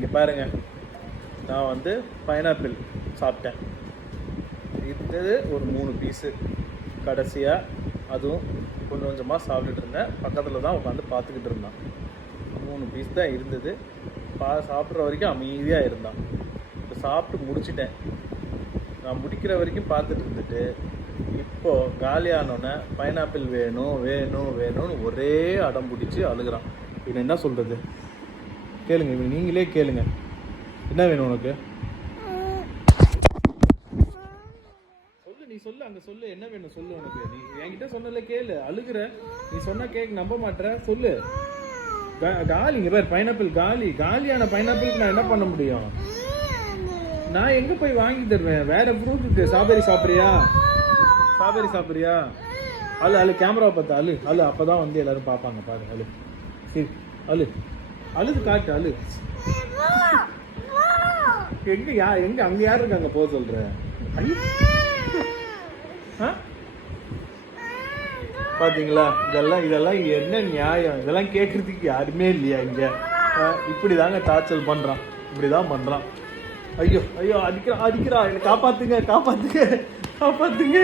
இங்கே பாருங்க, நான் வந்து பைனாப்பிள் சாப்பிட்டேன். இருந்தது ஒரு 3 பீஸு. கடைசியாக அதுவும் கொஞ்சம் கொஞ்சமாக சாப்பிட்டுட்டு இருந்தேன். பக்கத்தில் தான் உட்காந்து பார்த்துக்கிட்டு இருந்தான். 3 பீஸ் தான் இருந்தது. சாப்பிட்ற வரைக்கும் அமைதியாக இருந்தான். இப்போ சாப்பிட்டு முடிச்சிட்டேன். நான் முடிக்கிற வரைக்கும் பார்த்துட்டு இருந்துட்டு இப்போது காலியானோன்னே பைனாப்பிள் வேணும் வேணும் வேணும்னு ஒரே அடம் பிடிச்சி அழுகிறான். இவன் என்ன சொல்கிறது கேளுங்க, இவன் நீங்களே கேளுங்க. என்ன வேணும் உனக்கு? சொல்லு, நீ சொல்லு, அங்கே சொல்லு, என்ன வேணும் சொல்லு. உனக்கு நீ என்கிட்ட சொன்னல கேளு. அழுகிற, நீ சொன்னா கேட்க நம்ப மாட்டேற. சொல்லு. காலிங்க பேர் பைனாப்பிள் காலி. காலியான பைனாப்பிளுக்கு நான் என்ன பண்ண முடியும்? நான் எங்கே போய் வாங்கி தருவேன்? வேற ஃப்ரூட் இருக்கு. ஸ்ட்ராபெரி சாப்பிட்றியா? ஸ்ட்ராபெரி சாப்பிட்றியா? அழு அழு, கேமராவை பார்த்து அழு அழு. அப்போ தான் வந்து எல்லோரும் பார்ப்பாங்க. பாரு அழு. சரி அழு, அழுது காட்டு அழு. எங்கே எங்கே அங்கே யார் இருக்காங்க போக சொல்கிற? பார்த்தீங்களா? இதெல்லாம் என்ன நியாயம்? இதெல்லாம் கேட்குறதுக்கு யாருமே இல்லையா இங்கே? இப்படி தாங்க டார்ச்சல் பண்ணுறான், இப்படி தான் பண்ணுறான். ஐயோ ஐயோ, அடிக்கிறா, என்னை காப்பாற்றுங்க, காப்பாற்றுங்க, காப்பாற்றுங்க.